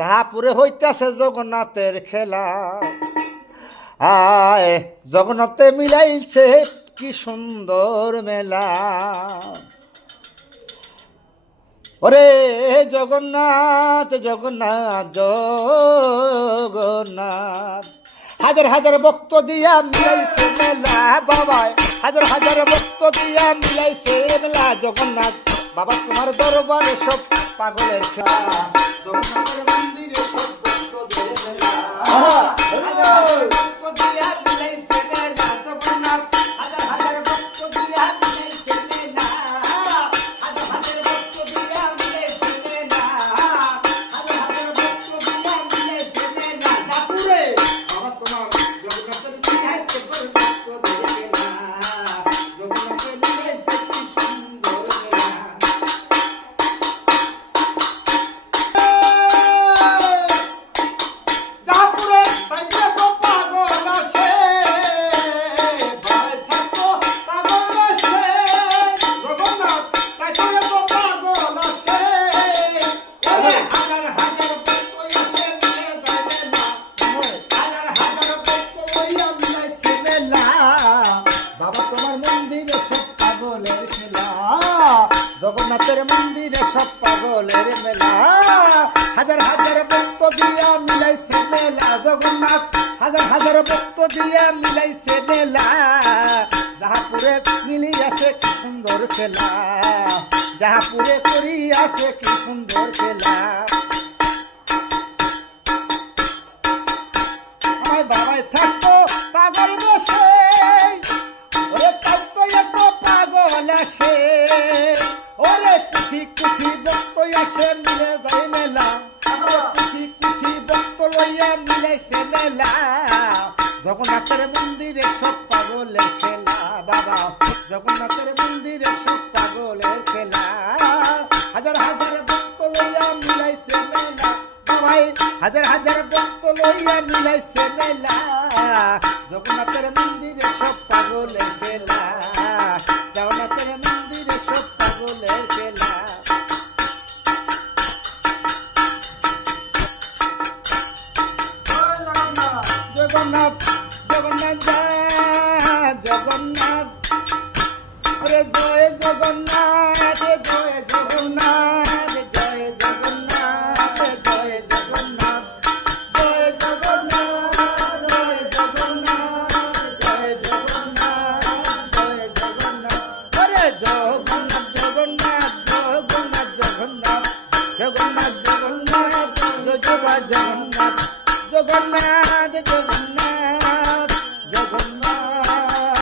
তাহাপুরে হইতাছে জগন্নাথের খেলা। আয় জগন্নাথে মিলাইছে কি সুন্দর মেলা। ওরে জগন্নাথ জগন্নাথ জগন্নাথ। হাজার হাজার ভক্ত দিয়া মিলাইছে মেলা বাবায় হাজার হাজার ভক্ত দিয়া মিলাইছে মেলা, জগন্নাথ। বাবা, তোমার দরবারে সব পাগলের খেলা। জগন্নাথের মন্দিরে সব পাগলের মেলা। হাজার হাজার ভক্ত দিয়া মিলাইছে মেলা, জগন্নাথ। হাজার হাজার ভক্ত দিয়া মিলাইছে মেলা। যাহাপুরে মিলি আছে কি সুন্দর খেলা, যাহাপুরে করি আছে কি সুন্দর খেলা। আসে মিলে যায় মেলা। কুঠি কুঠি বক্ত লইয়া মিলাইছে মেলা। জগন্নাথের মন্দিরে সব পাগলের খেলা, বাবা। জগন্নাথের মন্দিরে সব পাগলের খেলা। হাজার হাজার ভক্ত লইয়া মিলাইছে মেলা। বাবাই হাজার হাজার ভক্ত লইয়া মিলাইছে মেলা। জগন্নাথের মন্দিরে সব পাগলের খেলা। জগন্নাথের মন্দিরে সব পাগলের খেলা। জগন্নাথ জগন্নাথ জগন্নাথ। রে জয় জগন্নাথ, রে জয় জগন্নাথ জয় জগন্নাথ জয় জগন্নাথ। জয় জগন্নাথ জয় জগন্নাথ জয় জগন্নাথ জয় জগন্নাথ রে জগন্নাথ জগন্নাথ জগন্নাথ জগন্নাথ জগন্নাথ জগন্নাথ জগন্নাথ। জগন্নাথ জগন্নাথ জগন্নাথ।